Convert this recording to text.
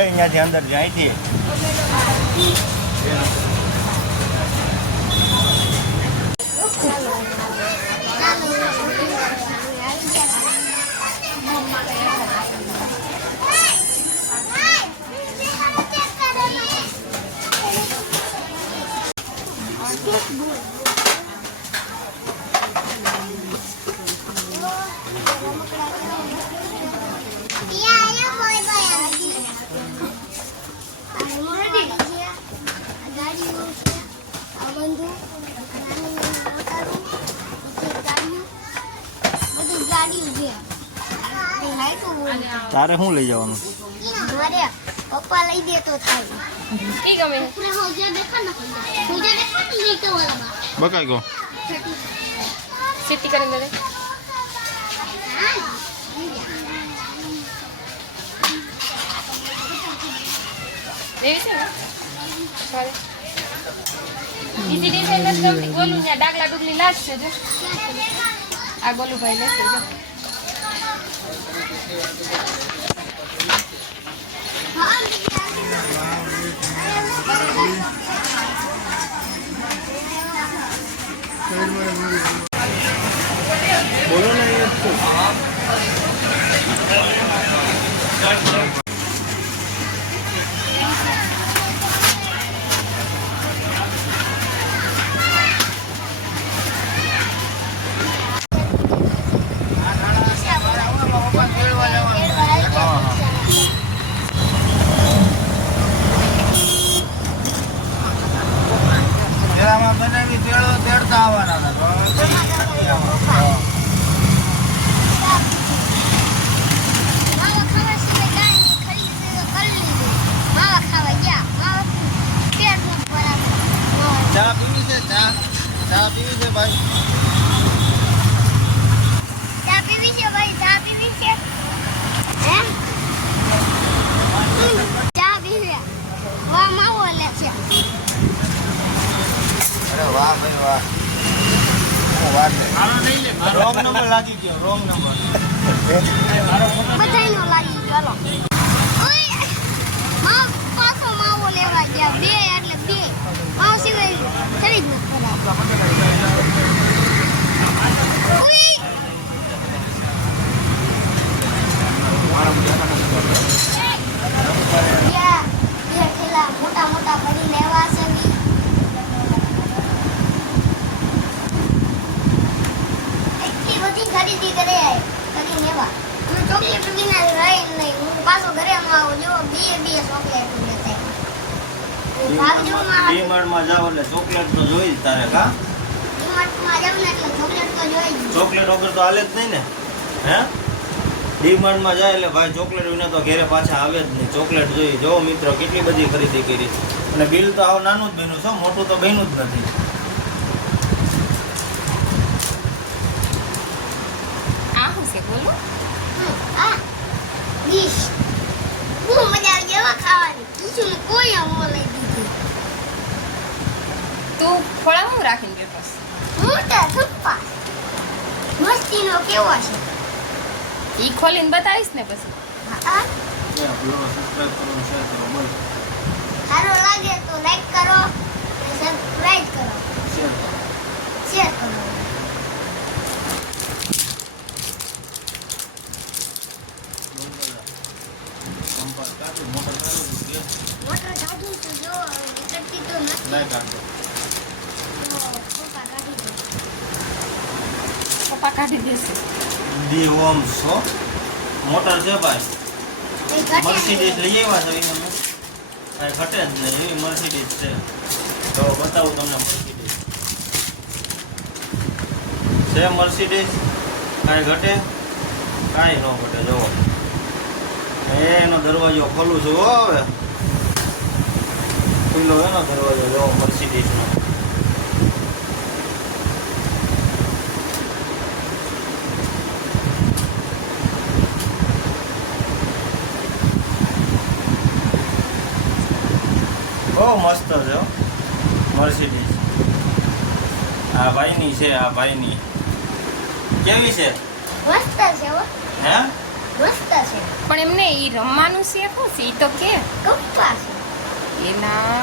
અહીંયાથી અંદર અહીંથી તારે શું લઈ જવાનું? મારે પપ્પા લઈ દે તો થાય. ઠીક અમે બકાઈ ગયો સિટી કરીને દે. દેવી છે ને સારી ઈઝી ડિઝાઇન જ ગમતી. ગોલું ત્યાં ડાકલા ડુગલી લાગશે જો. આ ગોલુભાઈ લેશે જો. બોલો ને બનાવી તેડતા આવવાના ચા પીવી છે? ચા પીવી છે ભાઈ? ચા પીવી છે ભાઈ? ચા પીવી છે? હે ચા પીવી? વાહ માવો લે છે. અરે વાહ ભાઈ વાહ. રોંગ નંબર લાગી ગયો. રોંગ નંબર બધાયનો લાગી ગયો. ઓય માં પાછો માવો લેવા ગયા. બે એટલે બે માવો સિવાય ખરીદ ન કરાય. મોટા મોટા ભરી લેવા છે. એટલી બધી ખરીદી કરે કરી લેવા. હું ચોકલેટ વિના રહી નહીં. હું પાછો ઘરે આવું જો બે ચોકલેટ લેતા. ડીમાર્ટમાં જાવ એટલે ચોકલેટ તો જોઈ જ તારે. કા ડીમાર્ટમાં જાવ ને એટલે ચોકલેટ તો જોઈ જ. ચોકલેટ વગર તો હાલે જ નહીં ને. હે ડીમાર્ટમાં જાય એટલે ભાઈ ચોકલેટ વિના તો ઘરે પાછા આવે જ નહીં. ચોકલેટ જોઈ. જો મિત્રો કેટલી બધી ખરીદી કરી. અને બિલ તો આવું નાનું જ બન્યું છે, મોટું તો બન્યું જ નથી. આ શું છે બોલો? હા ડીશ બહુ મજા આવી ગઈ ખાવાની. ઈસુને કોઈ આવો લઈ દીધી. તું ફળા હું રાખીને બેઠો છે? મોટા થપ્પા મસ્તીનો કેવો છે? ઈ ખોલીને બતાવીશ ને પછી. હા સબસ્ક્રાઇબ કરો, શેર કરો, બોલ. સારો લાગે તો લાઈક કરો અને સબસ્ક્રાઇબ કરો, શેર કરો. શેર કરો. સંપર્ક કાઢો, મોટર કાઢો, કે મોટર કાઢું તો જો નીકળતી તો નથી. લાઈક આપજો. તો પપ્પા કાઢી દે. પપ્પા કાઢી દેશે. ડી ઓમ્સ હો. મોટર છે ભાઈ. એ ઘટે મર્સિડીઝ નહીં. લઈ આવ્યા છો એને કાંઈ ઘટે જ નહીં. એવી મર્સિડીઝ છે. તો બતાવું તમને મર્સિડીઝ છે. મર્સિડીઝ કાંઈ ઘટે? કાંઈ ન ઘટે. જુઓ એનો દરવાજો ખોલું છું. હો હવે ખુલ્લો એનો દરવાજો જુઓ મર્સિડીઝનો. બહુ મસ્ત છે હો મર્સિડીઝ. આ ભાઈની છે. આ ભાઈની કેવી છે? મસ્ત છે હો. હે મસ્ત છે પણ એમને ઈ રમવાનું શીખવું છે ઈ તો કે કપ્પા છે એના